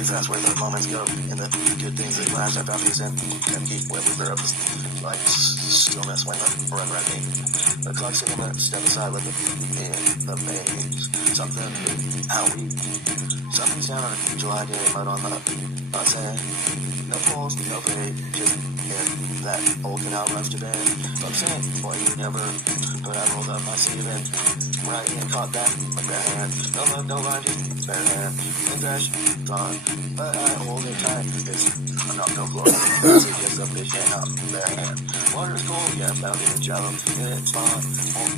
too fast where the moments go, and the good things that last. I found peace in empty when we clear up this like stillness when the run right me. The clock's in the step aside, let the in the maze. Something how we something's down on a July day, mud on the sand. No poles, no pay, just in that old canal runs to bed. I'm saying, boy, you never. But I rolled up my sleeve and right in caught that with bare hand. No love, no line, just bare hand. No crash, gone. But I hold it tight because I'm not no glory. It's just a fish and up bare hand. Water is cold, yeah, found it in shallow. It's fine,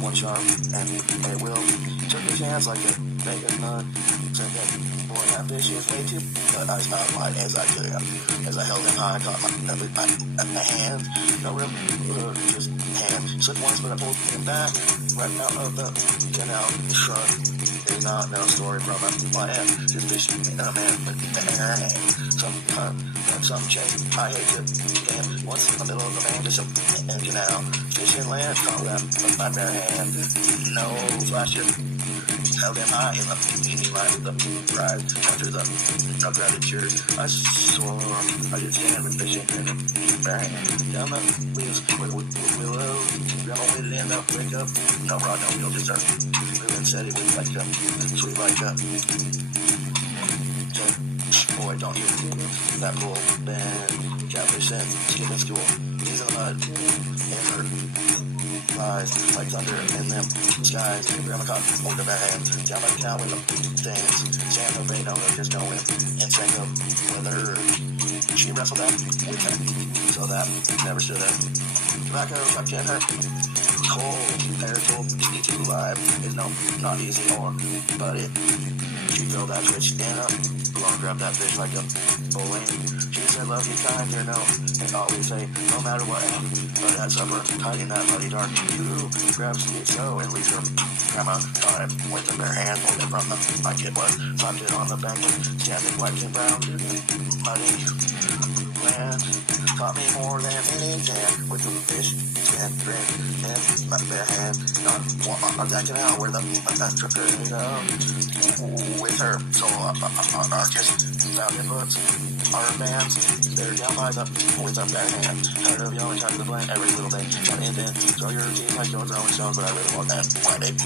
one sharp, and it will. Took a chance like a bacon nut. Boy, that fish is way too. But I smiled wide as I could have. As I held him high, I caught my hand. No real, just hand. Slipped once, but I pulled him back. Right out of the canal. Shrug. There's not no story from my hand. Just fish and a man with bare hand. Some chase. I hate it. And once in the middle of the man, just a canal. Fish and land, call that with my bare hand. No flashes. Held him high in the evening light with the pride under the gratitude. I swore I did stand with fishing in the bare hand. Down the wheels, willow, grandma waited in the wake up. No rod, no wheel, just a and said it was like a sweet like a boy, don't you that bull band, catfish and skin in school. He's in the mud, hammer. Lies like thunder in them skies. Grandma caught hold of her hand. Down by the cow in the things. Stand no pain, no just going. And sang of weather. She wrestled that with him. So that never stood there. Tobacco tucked in her. Cold, air told me to live is no, not easy or, but it. She filled that twitch in up. Long grabbed that fish like a bowling. She said, love you kind, you know. And always say, no matter what. But at supper, hiding that muddy dark. You grabs me so and leaves her. Grandma caught it with her bare hand, pulled it from the like it was. Popped it on the bank, standing black and brown. Muddy land. Caught me more than any can with the fish and grin and my bare hand. Not that canal where the trucker with her soul are just found in books. Our bands, they're down by the with a bare hand. Tired of yelling, tired of the blame, every little thing. Trying to end throw your routine like you're throwing stones, but I really want that. Why they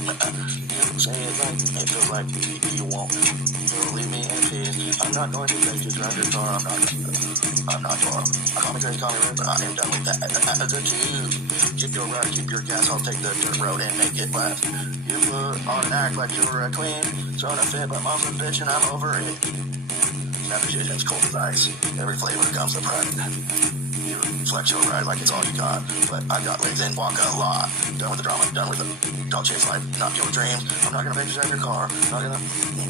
say it like it feels like you won't. You'll leave me in peace. I'm not going to take you drive your car. I'm not your. Call me crazy, call me rude, but I am done with that. A good too. Keep your run, keep your gas. I'll take the dirt road and make it last. You put on an act like you're a queen. Throwing a fit, but mom's a bitch and I'm over it. That decision's cold as ice. Every flavor comes to pride. You flex your ride like it's all you got. But I got legs and walk a lot. Done with the drama, done with the dog chase life, not your dreams. I'm not gonna make you drive your car.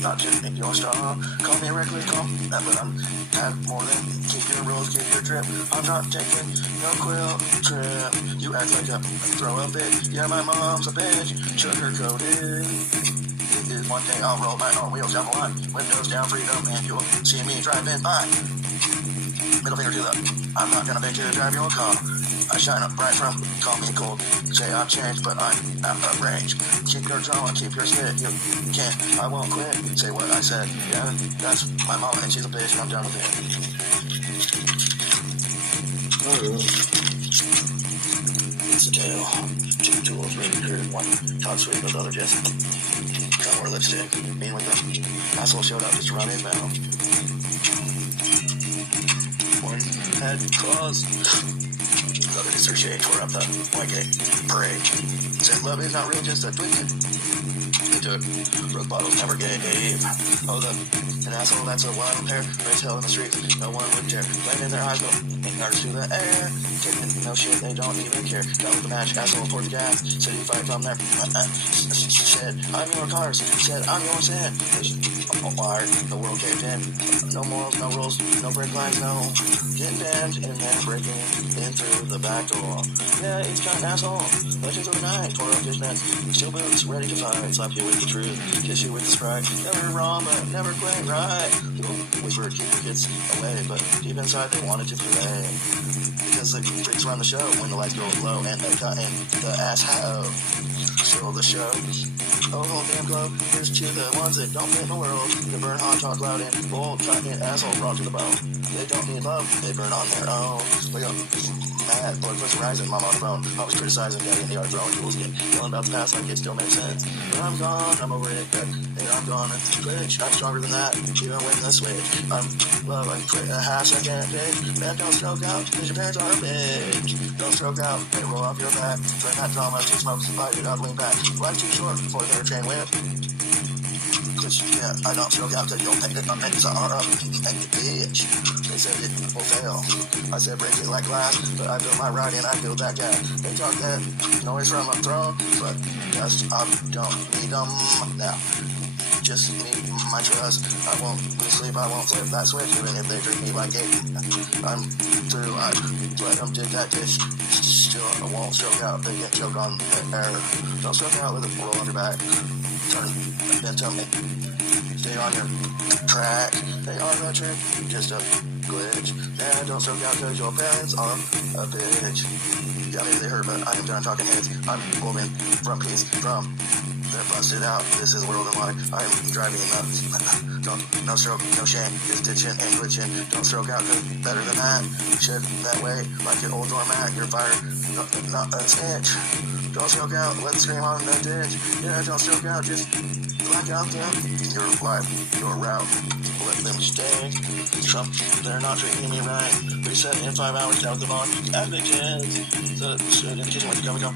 Not just make you strong. Call me a reckless, call me that, but I'm have more than keep your rules, keep your trip. I'm not taking no quill trip. You act like a throw a bitch. Yeah, my mom's a bitch. Sugar coated. One day I'll roll my own wheels down the line. Windows down, freedom, and you'll see me driving by. Middle finger to the I'm not gonna make you drive your car. I shine up bright from, call me cold. Say I've changed, but I'm out of range. Keep your drama, keep your spit. You can't, I won't quit. Say what I said. Yeah, that's my mama, and she's a bitch, and I'm done with it. It's a tale. Two tools, maybe heard one. Talk sweet with the other just. Or lipstick, being with them. Asshole showed up just running down. One had claws. The other is her shade, tore up the like a parade. Said love is not real, just a tweaking. They took broke bottles, never gave. Oh, an asshole, that's a wild pair. Raise hell in the streets, no one would dare. Blame in their eyes, go yards to the air. Taking no shit, they don't even care. Got with the match, asshole for the gas. City fight from there. Said, I'm your cars. Said, I'm your sin. Wired, the world caved in. No morals, no rules, no brake lines, no. Getting damned in there, breaking in through the back door. Yeah, he's got an asshole. Legends of the night, tore up his neck. Steel boots, ready to fight. Slap you with the truth, kiss you with the sprite. Never wrong, but never quite right. People whispered, keep your kids away, but deep inside they wanted to play. Because the freaks run the show when the lights go low and they cut in the ass hoe. So the show Oh, whole damn globe. Here's to the ones that don't fit in the world. They burn hot, talk loud, and bold, cut-knit asshole raw to the bone. They don't need love, they burn on their own. Look up, mad, blood puts rising, mama on the phone. Always criticizing, daddy in the yard throwing tools again. Feeling about the past like it still makes sense. But I'm gone, I'm over it, but hey, I'm gone. Glitch, I'm stronger than that. She don't win the switch. I'm love, I quit a half second bitch. Man, don't stroke out, cause your parents are a bitch. Don't stroke out, they roll off your back. Turn that drama to smoke, bite it up, lean back. Life's too short before they're train whip. Cause, yeah, I don't stroke out cause you don't think that my pennies are up. And you bitch. They said it will fail. I said break it like glass, but I built my ride and I build that gap. They talk that noise from a throne, but just I don't need them now. Just need my trust. I won't lose sleep, I won't flip that switch, even if they treat me like it. I'm through, I let them dig that ditch. Still, I won't stroke out, they get choked on the air. Don't stroke out with a roll on your back. Turn, then tell me. Stay on your track. They are the trick, just a glitch. Yeah, don't stroke out cause your parents are a bitch. Yeah, maybe they hurt, but I am done talking heads. I'm woman from peace, from they're busted out. This is world of life. I'm driving nuts. No stroke, no shame. Just ditching and glitching. Don't stroke out, cause better than that. Shit that way, like your old doormat. You're fired, not a snitch. Don't stroke out, let's scream on the ditch. Yeah, don't stroke out, just black out them. Your life, your route. Let them stay. Trump, they're not treating me right. Reset in 5 hours, out the bar. Advocates. The shit in the kitchen when you come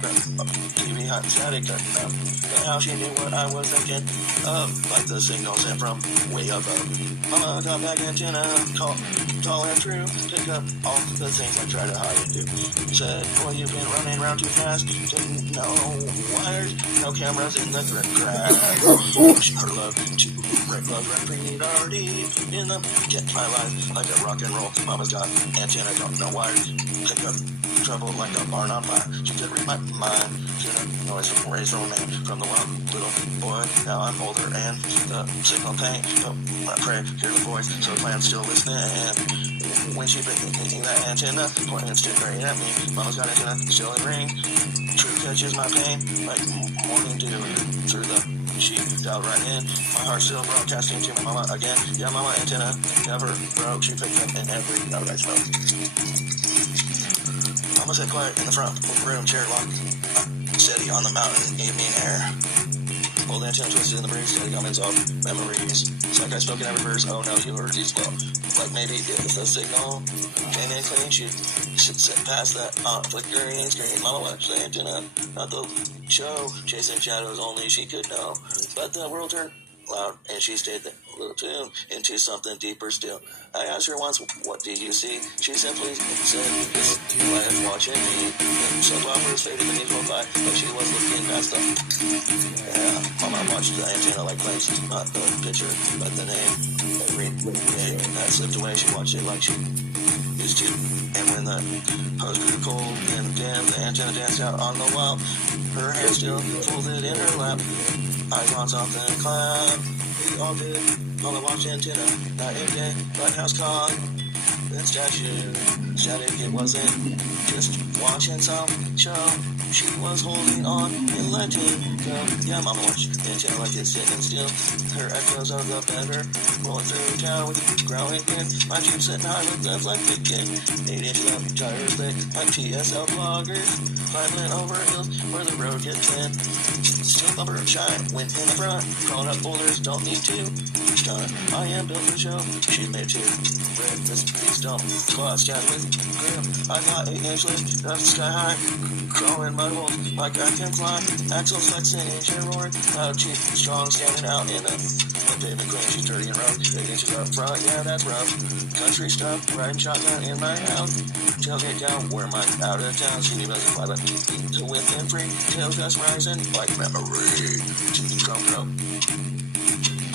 TV hot static. But how she knew what I was thinking of. Like the signal sent from way above. Mama got back antenna. Tall and true. Pick up all the things I try to hide and do. Said, boy, you've been running around too fast. Didn't know wires. No cameras in the crack. Her love to red gloves run priority in them. Get my life like a rock and roll. Mama's got antenna, don't know wires. Pick up trouble like a barn on fire. She could read my mind. Should have noise from raised from a man. From the wild little boy. Now I'm older and the signal pain. Oh, I pray, hear the voice. So the plan's still listening. When she bit that antenna, pointing straight right at me. Mama's got antenna, still in ring. True catches my pain like morning dew through the sheet. Dialed right in. My heart still broadcasting to my mama again. Yeah, mama antenna never broke. She picked up in every note I spoke. Mama said quiet in the front room, chair locked. Steady on the mountain, evening air. Old antenna twisted in the breeze, steady comments of memories. It's like I spoke in every verse, oh no, you heard these well. Like maybe if the signal came in clean, she should sit past that flickering screen. Mama watched the antenna, not the show. Chasing shadows only she could know. But the world turned loud, and she stayed the little tune into something deeper still. I asked her once, what did you see? She simply said, this life watching me. Soap operas faded beneath her by, but she was looking past them. Yeah, Mama watched the antenna like flames, not the picture, but the name. Every day that slipped away, she watched it like she used to. And when the post grew cold and dim, the antenna danced out on the wall. Her hair still folded in her lap. Eyes on something clap. We all did. On the watch antenna. Night and day. Lighthouse caught. Then statue. Static, it wasn't just watching some show. She was holding on and letting go. Yeah, Mama watched the antenna like it's sitting still. Her echoes of the better rolling through town with growing wind. My jeep sitting high with guns like big king. 8 inches up, tires thick like TSL bloggers. Climbing over hills where the road gets thin. Still bumper shine, wind in the front. Crawling up boulders, don't need to. Stunned, I am built for show. She's made to break this beast dump. Squad stacked with grim. I got 8 inch lift, up sky high. Crawling mud holes like I can fly. Axles flexing, engine roaring. Loud, cheap, strong, standing out in a pavement clean. She's dirty and rough. 8 inches up front, yeah, that's rough. Country stuff, riding shotgun in my house. Tailgate down, where am I out of town? She doesn't fly, but to win and free. Tail just rising like memory. Drum.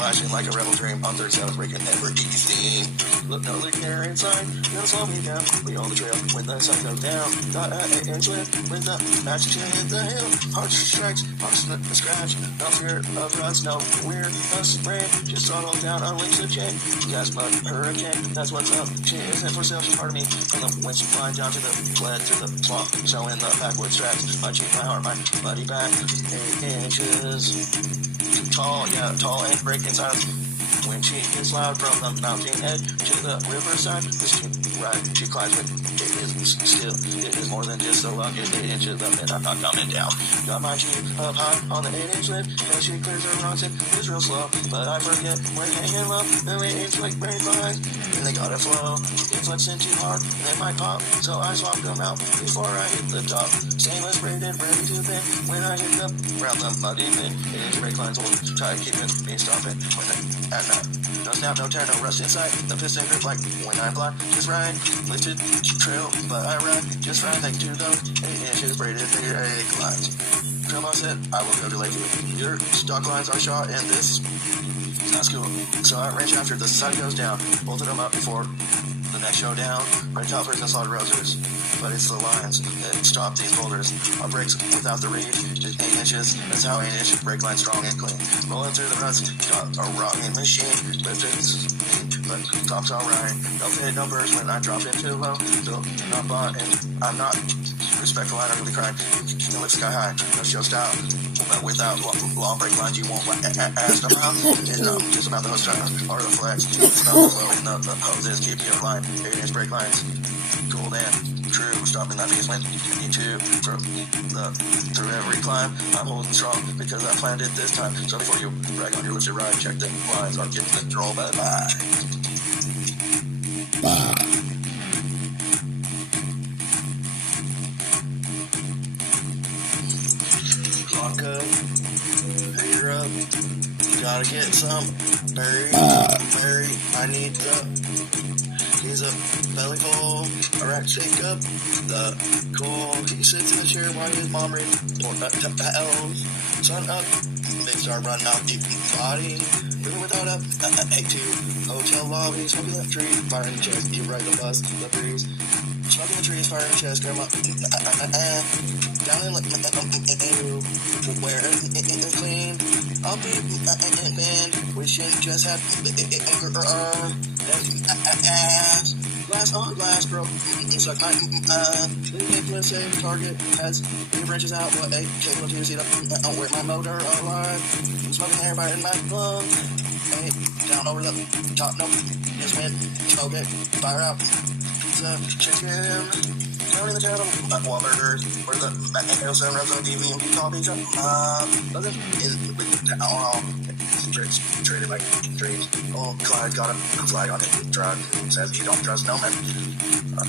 flashing like a rebel dream. On third sounds breaking never easy. Look, no look there inside. Gonna slow me down. We on the trail when the sun goes down. Got an 8-inch lift with the match to hit the hill. Hard strikes, hard scratch. No fear of runs, no weird brain. Just throttle down, unleash the chain. Gas mud, hurricane, that's what's up. She isn't for sale, she's part of me. From the winch flying down to the sled to the swamp. Showing the backwoods tracks. My cheek, my heart, my bloody back. 8 inches tall, yeah, tall and breaking silence. When she is loud from the mountain edge to the riverside, this she ride, she climbs it. It is still, it is more than just a lug. It's 8 inches up and I'm not coming down. Got my G up high on the 8-inch lid, and she clears her rocks. It is real slow, but I forget when hanging low. And we ain't like brain behind, and they gotta flow. It flexing too hard, they might pop, so I swap them out before I hit the top. Stainless braided, ready to bend. When I hit the round the muddy bend, 8-inch brake lines will try to keep it, me stopping when they at night. No snap, no tear, no rust inside. The piston grip like when I block. Just ride, lifted trail, but I ride. Just ride thanks to those 8 inches braided brake lines. Come on, set, I will go to Lakeview. Your stock lines are shot, and this is not school. So I wrench after the sun goes down. Bolted them up before the next showdown. Red toppers and solid rosers. But it's the lines that stop these boulders. Our brakes without the reach, just 8 inches. That's how 8 inch brake line strong and clean. Rolling through the ruts, got a rocking machine. But top's alright. No pit, no burst when I drop in too low. Still not bought, and I'm not respectful. I don't really cry. Still lift sky high, no show style. But without long brake lines, you won't ask them out. It's just about the hose style or the flex. It's not the flow, and the hoses keep you in line. 8 inch brake lines, cool and true. Stopping that beast when you need to. Through every climb, I'm holding strong because I planned it this time. So before you brag on your lifted ride, check the lines or get control. Bye bye. Lock up, figure up. Gotta get some berry. I need he's a belly full. Alright, shake up the cool. He sits in the chair while his mom reads sun up. Big star running out deep body. Moving without up. A2 hotel lobby. Smoking that tree. Fire in the chest. You ride the bus. The breeze. Smoking the trees. Fire in the chest. Grandma. Down in like where it's clean. I'll be band. Wishing just had glass on glass, bro. Suck my ridiculous save target has 3 branches out, but 8 cable to see up. I'll wear my motor alive. Smoking air by in my lung. Hey, down over the top, nope. Just win, smoke it, fire out. Pizza, chicken. Down in the channel, Wahlburgers, where the Arrow 7 reps on TV and call pizza. Doesn't is with the town. Tricks traded like dreams. Oh, Clyde got a flag on his truck. Says you don't trust no man. But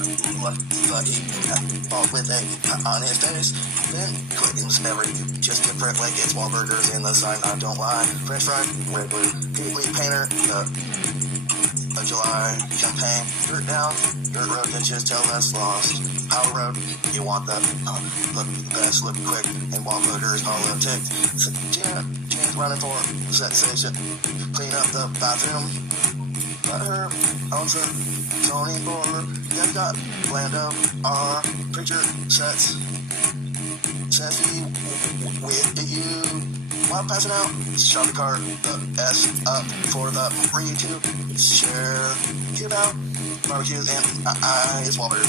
he falls with a on his face. Then clickings never just get prep like it's Wahlburgers in the sign. I don't lie. French fried, red blue, Pete painter. A July campaign. Dirt down, dirt road ditches till that's lost. Power road, you want that look best, look quick, and Wahlburgers hollow tick. James running for set station. Clean up the bathroom. Got her on Tony Board. Yeah, got Blando, R, preacher sets. Seffy with you. While passing out, shove the cart, the S up for the redo. Share, give out, barbecues, and it's Wahlburgers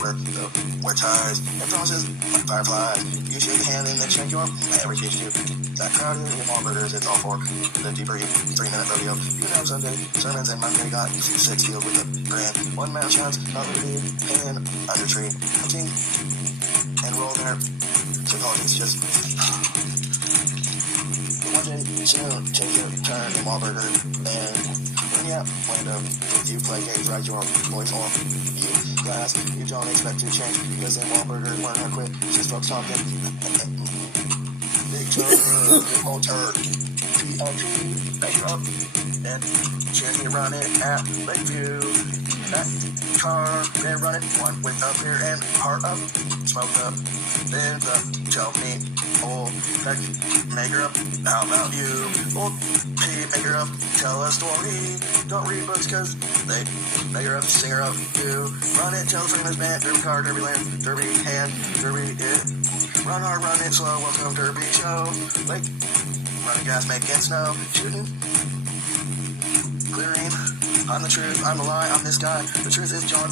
wear ties and promises like fireflies. You shake a hand and then check your everything you do. That crowd in Wahlburgers, it's all for the debrief, 3-minute rodeo. You know Sunday sermons and Monday got 6 field with a grand. One man shouts, not liberty, and under tree. Team and roll there. Psychology's just. One day soon, take your turn in Wahlburger, and when you land up, if you play games right, your boys on you glass, you don't expect to change, because in Wahlburger, learn how quick, just folks talking, big turn, old turd, PLG, measure up, and cheer me running at Lakeview. that car, and run it, one with up here and heart up, smoke up, then the tell me, old heck, make her up, how about you, old P, make her up, tell a story, don't read books cause they make her up, sing her up, you, run it, tell the famous band, derby car, derby land, derby hand, derby it, run hard, run it slow, welcome derby show, like, running gas, making snow, shooting, clearing, I'm the truth, I'm a lie, I'm this guy, the truth is John,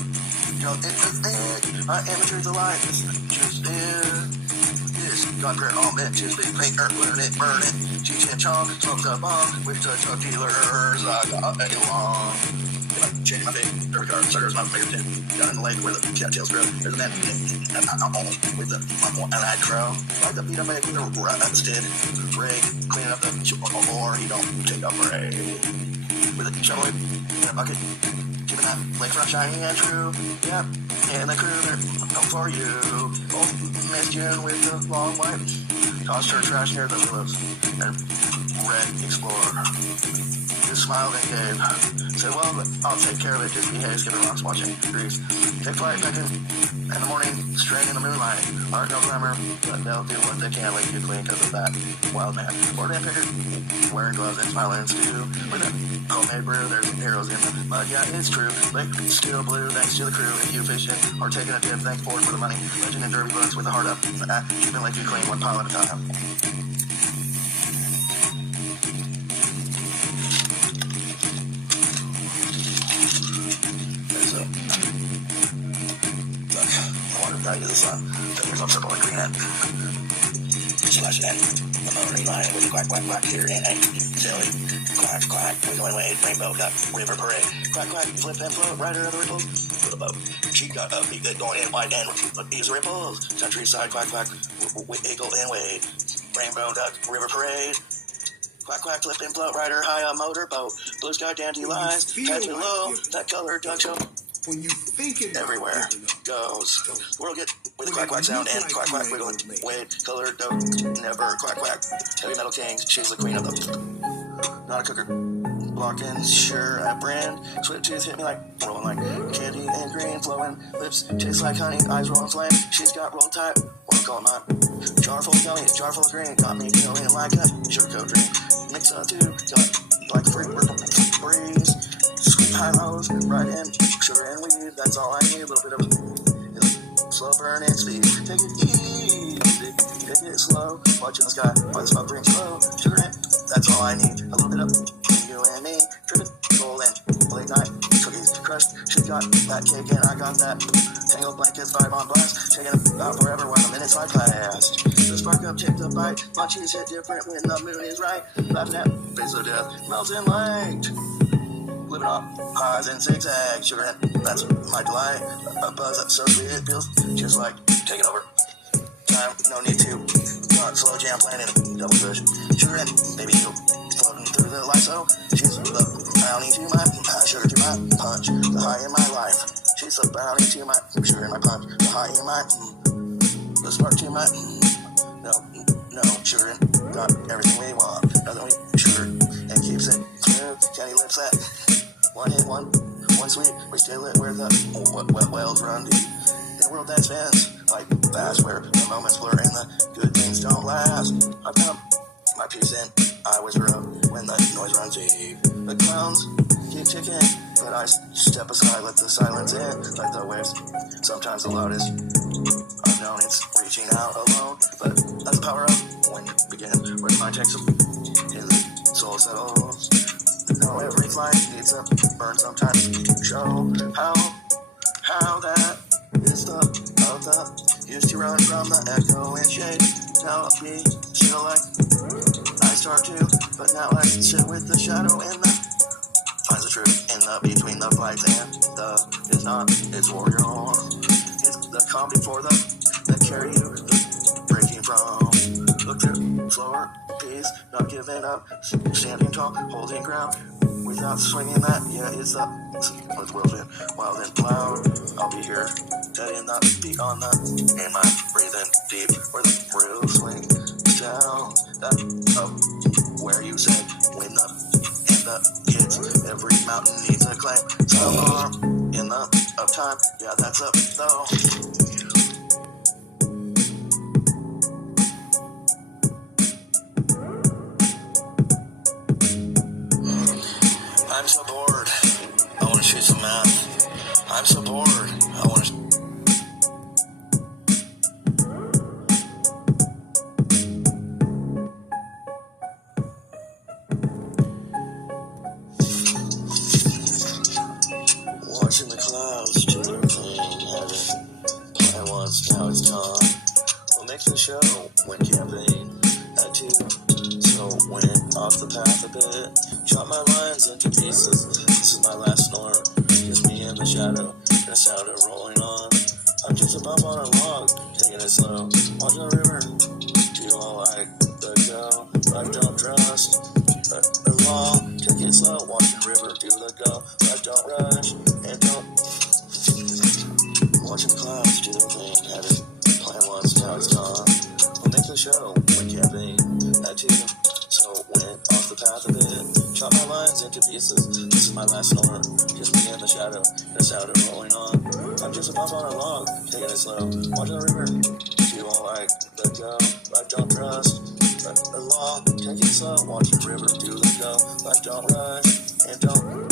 I am the truth, a lie, the truth is, God prayer, all bitches, big paper, learn it, burn it, cheech and chong, smoke the bomb, with the drug dealers, I got a long, changing my face, derby car, suckers, my favorite tin, down in the lake where the cattails grow, there's a man, with the, and I crow, like the beat I make with a rusted, rig, cleaning up the, or he don't take a break. With a shovel in a bucket, keeping that lakefront shiny and true. Yeah, and the crew, they're home for you. Old Miss June with the long white tossed her trash near the willows and red explorer. Just smiled and gave. Said, well, I'll take care of it. Just behave, skipping rocks, watching grease. Take flight back in the morning, straight in the moonlight. Art no glamour, but they'll do what they can, leave you clean because of that wild man. Or they picker, wearing gloves and smiling stew. With a homemade brew, there's arrows in the mud. Yeah, it's true. Lake still blue, thanks to the crew. If you fishing or taking a dip, thanks Ford for the money. Legend and derby books with a heart up. Keeping Lake you clean, one pile at a time. Right to the sun, fingers on circle and green end. Slash it in. The motoring line with a quack, quack, quack here in a silly. Quack, quack, wiggling wave, rainbow duck, river parade. Quack, quack, flip and float, rider of the ripples. With a boat. She got a beat that going in wide and these ripples. Countryside, quack, quack, wiggle and wade. Rainbow duck, river parade. Quack, quack, flip and float, rider high on motorboat. Blue sky, dandelions, tattoo low, that color duck show. When you think it everywhere goes. World get with a quack quack sound and quack quack wiggling. Wade, color, dope, never quack quack. Heavy metal kings, she's the queen of the. Not a cooker. Blocking, sure, a brand. Sweet tooth hit me like rolling like candy and green flowing. Lips taste like honey, eyes rolling flame. She's got roll tight, wanna call it mine. Jar full of gummy, jar full of green. Got me feeling like a sugar dream. Mix of two, got like a free breeze. Sweet high lows, right in. Sugar and weed, that's all I need. A little bit of slow burning speed. Take it easy, take it slow. Watching the sky, while the smoke brings slow. Sugar and that's all I need. A little bit of you and me. Tripping, golden, late night, cookies crushed. She got that cake and I got that. Tangled blankets, vibe on blast. Taking about forever while the minutes fly past. The spark up, take the bite. Munchies hit different when the moon is right. Laughing at face of death, melting light. Living off highs and zigzags, sugar and that's my delight. A buzz that's so sweet it feels just like taking over. Time, no need to. Not slow jam planning, double push. Sugar and baby you floating through the light. So she's the bounty to my sugar to my punch. The high in my life. She's the bounty to my sugar in my punch. The high in my the spark to my no sugar and got everything we want. Nothing we sugar and keeps it smooth. Candy lips that. One hit, one sweet, we still it where the wells run deep. In a world that spins like fast, where the moments blur and the good things don't last. I found my peace and I whisper up when the noise runs deep. The clowns keep ticking, but I step aside, let the silence in, like the waves. Sometimes the loudest. I've known it's reaching out alone, but that's the power of when you begin, where the mind takes them, and the soul settles. No, every flight needs a burn sometimes. Show how that is the of the used to run from the echo and shade. Now me feel like I start to, but now I sit with the shadow and the finds the truth in the between the flights and the is not it's warrior. It's the calm before the that carry you breaking from. Look through slower peace, not giving up, standing tall, holding ground, without swinging that. Yeah, it's the whirlwind, wild and loud. I'll be here, dead in the beat on the, and my breathing deep, where the real swing down. That where you said when the and the kids, every mountain needs a claim. Some are in the time. Yeah, that's up though. I'm so bored. I want to shoot some math. I'm so bored. I want to. Watching the clouds do their thing. Had a plan once, now it's gone. We'll make the show when campaign had to. So went off the path a bit. Shot my lines into pieces. This is my last snore. Just me in the shadow. The sound of rolling on. I'm just a bump on a log, taking it slow. Watching the river. Do all I go. I don't trust. Along, take it slow. Watching the river do the go. I don't rush. And don't. Watching the clouds do their thing. Had a plan once, now it's gone. We'll make the show when campaign had to. So went off the path a bit. Shot my lines into pieces. This is my last snore. Just me in the shadow. The sound of rolling on. I'm just a bump on a log, taking it slow. Watching the river. Do all I let go. I don't trust. Along, take it slow. Watching the river do the go. I don't rush. And don't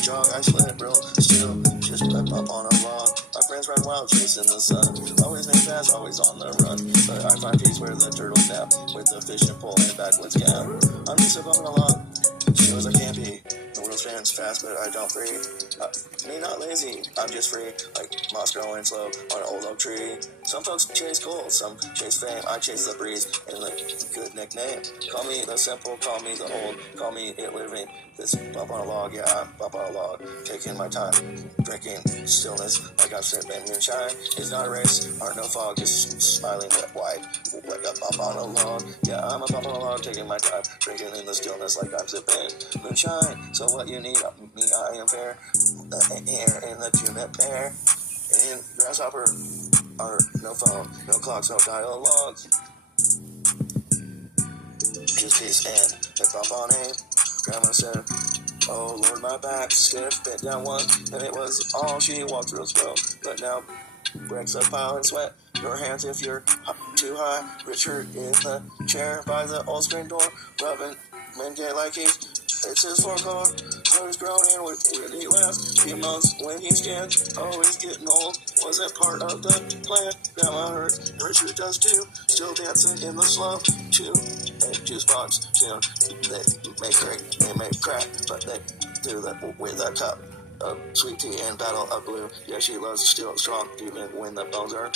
jog. I slip real still. Just a bump on a log. My friends run wild chasing the sun. Always make fast, always on the run. But I find peace where the turtles nap. With the fishing pole and backwoods gap. I'm just a bump on a log. Slow as I can be. The world spins fast, but I don't breathe. Me not lazy, I'm just free. Like moss growing slow on an old oak tree. Some folks chase gold, some chase fame. I chase the breeze and the good nickname. Call me the simple, call me the old, call me it living. This bump on a log, yeah, I'm bump on a log. Taking my time, drinking stillness like I'm sipping moonshine. It's not a race, aren't no fog, just smiling wet white. Like a bump on a log, yeah, I'm a bump on a log. Taking my time, drinking in the stillness like I'm sipping moonshine. So what you need, me, I am fair. The air and the tulip pear. And grasshopper are no phone, no clocks, no dialogues. Just peace and a bump on aim. Grandma said, oh Lord, my back stiff, bent down once, and it was all she walked real slow. But now breaks a pile and sweat. Your hands if you're too high. Richard in the chair by the old screen door, rubbing men get like he's. It's his forecourt. Who's groaning with really last few months when he stands. Always getting old. Wasn't part of the plan. Grandma hurts. Richard does too. Still dancing in the slump. Two spots. Soon they may crack, but they do that with a cup of sweet tea and battle of blue. Yeah, she loves still strong even when the bones are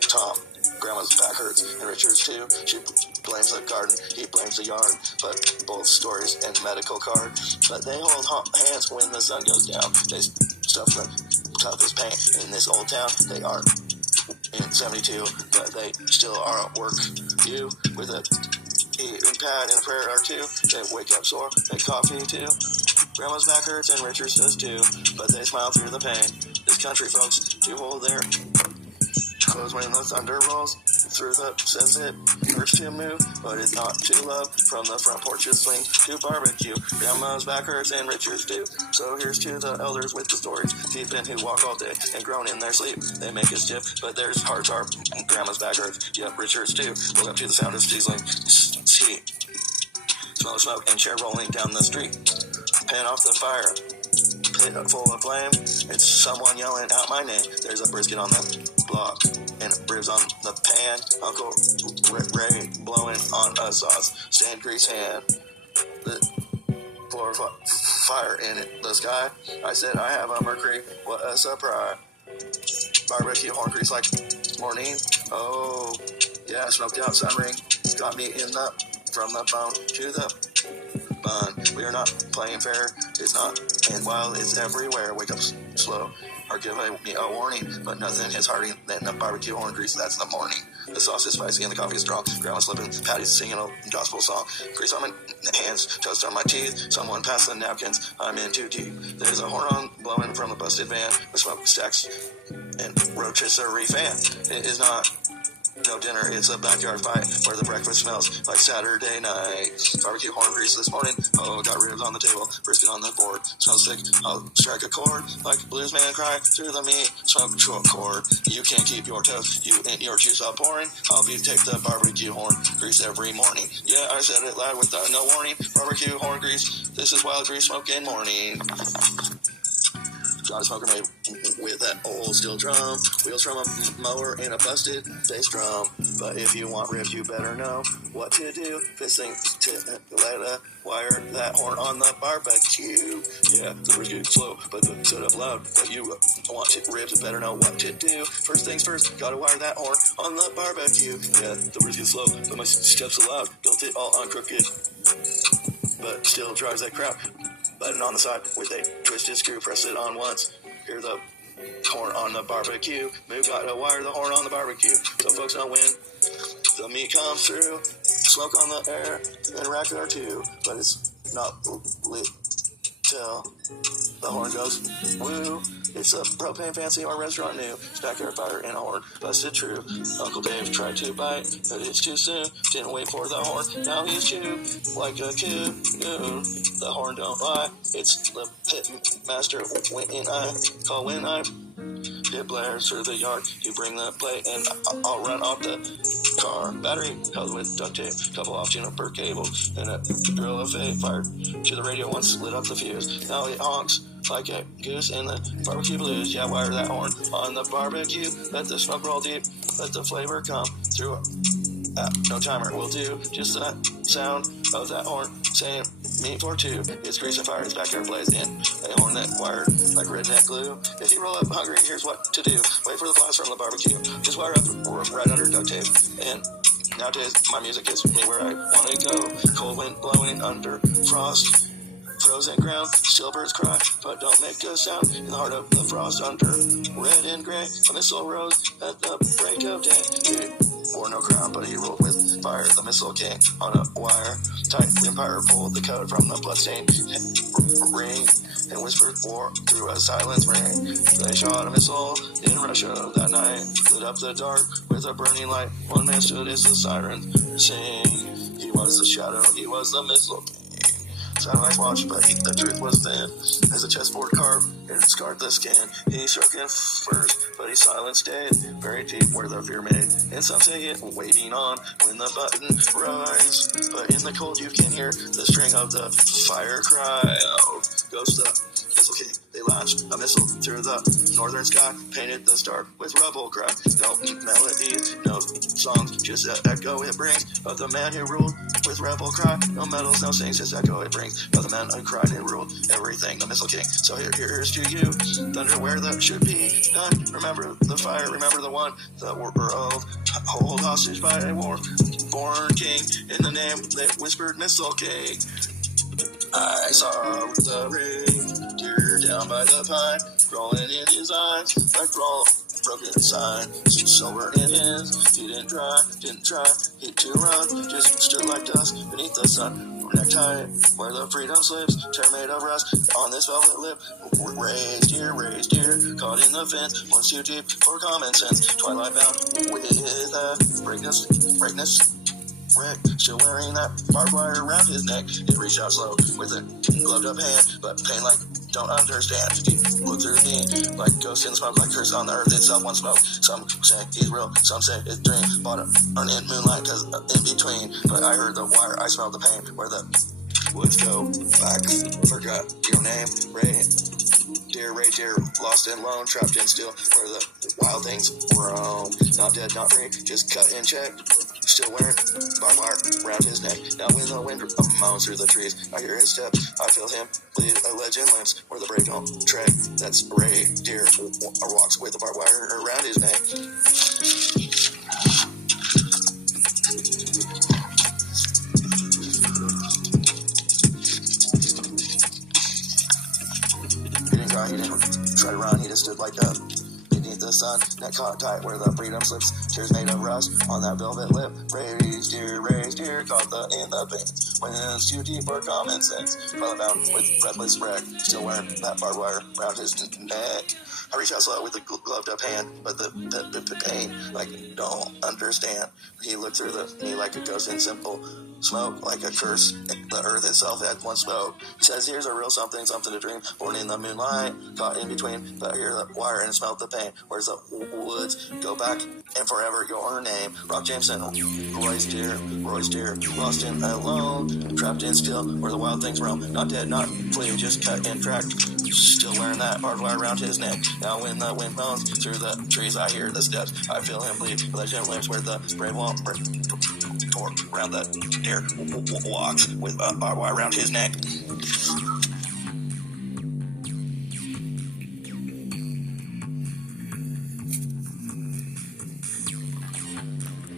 Tom. Grandma's back hurts, and Richard's too. She blames the garden, he blames the yard. But both stories and medical card. But they hold hands when the sun goes down. They stuff the toughest pain in this old town. They are in 72, but they still are at work. You with a eating pad and a prayer or two. They wake up sore, make coffee too. Grandma's back hurts and Richard's does too. But they smile through the pain. This country folks do hold their clothes when the thunder rolls through the says it hurts to move, but it's not to love. From the front porches swing to barbecue. Grandma's back hurts and Richard's do. So here's to the elders with the stories. Deep in who walk all day and groan in their sleep. They make us stiff, but their hearts are. Grandma's back hurts. Yep, Richard's too. Woke up to the sound of sizzling heat. Smell of smoke and chair rolling down the street. Pan off the fire. Pit full of flame. It's someone yelling out my name. There's a brisket on the block and ribs on the pan. Uncle Ray blowing on a sauce. Stand grease hand. Pour fire in the sky. I said I have a Mercury. What a surprise. Barbecue horn grease like morning. Oh, yeah, smoked out sun ring. Got me in the from the bone to the bun. We are not playing fair. It's not. And while it's everywhere, wake up slow or give me a warning. But nothing is harder than the barbecue horn grease. That's the morning. The sauce is spicy and the coffee is strong. Grandma slipping, Patty's singing a gospel song. Grease on my hands, toast on my teeth. Someone pass the napkins. I'm in too deep. There's a horn on blowing from the busted van. The smoke stacks and rotisserie fan. It is not No dinner, it's a backyard fight where the breakfast smells like Saturday night. Barbecue horn grease this morning. Oh, got ribs on the table, brisket on the board. Smells sick, I'll strike a chord like blues man cry through the meat. Smoke cord. You can't keep your toast, you and your juice up pouring. I'll be take the barbecue horn grease every morning. Yeah, I said it loud with no warning. Barbecue horn grease, this is wild grease smoking morning. John Smoker made with that old steel drum, wheels from a mower and a busted bass drum. But if you want ribs, you better know what to do. This thing to let a wire that horn on the barbecue. Yeah, the brisket slow, but the setup loud. But you want ribs, you better know what to do. First things first, gotta wire that horn on the barbecue. Yeah, the brisket slow, but my steps loud. Built it all on crooked, but still drives that crap. Button on the side with a twisted screw, press it on once. Hear the horn on the barbecue. Move, gotta wire the horn on the barbecue. So folks know when the meat comes through. Smoke on the air and a racket or two, but it's not lit till the horn goes woo. It's a propane fancy or restaurant new. Backyard fire and a horn busted true. Uncle Dave tried to bite, but it's too soon. Didn't wait for the horn, now he's chewed like a coon. The horn don't lie. It's the pit master when I it blares through the yard. You bring the plate and I'll run off the car. Battery held with duct tape, couple off juniper cables, and a drill of fate fired to the radio once lit up the fuse. Now it honks like a goose in the barbecue blues. Yeah, wire that horn on the barbecue. Let the smoke roll deep, let the flavor come through. No timer will do, just the sound of that horn saying meat for two. It's grease and fire, it's backyard blaze in a horn that wired like redneck glue. If you roll up hungry, here's what to do. Wait for the blast from the barbecue. Just wire up right under duct tape. And nowadays, my music gets me where I want to go. Cold wind blowing under frost. Frozen ground, still birds cry, but don't make a sound. In the heart of the frost under red and gray, a missile rose at the break of day. Wore no crown, but he ruled with fire. The missile king on a wire. Tight empire pulled the code from the bloodstained ring and whispered war through a silent ring. They shot a missile in Russia that night, lit up the dark with a burning light. One man stood as the sirens sing. He was the shadow, he was the missile. Satellites watched, but the truth was thin. As a chessboard carved and scarred the skin. He struck him first, but he silenced it, very deep where the fear made. And some say it waiting on when the button rises. But in the cold you can hear the string of the fire cry. Oh, goes the missile king. They launched a missile through the northern sky, painted the star with rubble cry. No melody, no songs, just the echo it brings of the man who ruled with rebel cry. No medals, no sings, just echo it brings of the man who cried and ruled everything, the missile king. So here's to you, thunder where that should be none. Remember the fire, remember the one that were of hold hostage by a war born king in the name that whispered missile king. I saw the ring, deer down by the pine, crawling in his eyes, like broken sign, silver in his, he didn't try, he to run, just stood like dust beneath the sun, necktie, where the freedom slips, tear made of rust, on this velvet lip, raised deer, caught in the fence, once too deep for common sense, twilight bound, with a breakness, still wearing that barbed wire around his neck. It reached out slow with a gloved up hand, but pain like don't understand. He looked through me like ghost in smoke, like curse on the earth itself one smoke. Some say he's real, some say it's dream. Bought an in moonlight, cause in between. But I heard the wire, I smelled the pain. Where the woods go back, forgot your name, Ray deer, lost and lone, trapped in still, where the wild things roam. Not dead, not free, just cut and check. Still wearing barbed wire around his neck. Now when the wind moans through the trees, I hear his steps, I feel him bleed a legend limps where the break on track. That's Ray deer walks with the barbed wire around his neck. He didn't try to run, he just stood like that beneath the sun, neck caught tight where the freedom slips, tears made of rust on that velvet lip. Raised deer, caught in the veins, It's too deep for common sense. Brother bound with breathless wreck, still wearing that barbed wire around his neck. I reach out slow with a gloved up hand, but the pain, like, don't understand. He looked through me like a ghost in simple smoke, like a curse. The earth itself had one spoke. He says, here's a real something, something to dream. Born in the moonlight, caught in between, but I hear the wire and smelt the pain. Where's the woods? Go back and forever your name. Rock Jameson, Roy's dear, lost him alone, trapped in still where the wild things roam. Not dead, not flee, just cut and cracked. Still wearing that barbed wire around his neck. Now when the wind moans through the trees, I hear the steps. I feel him bleed. Legend lives where the brave won't tore around the deer walks with a barbed wire around his neck.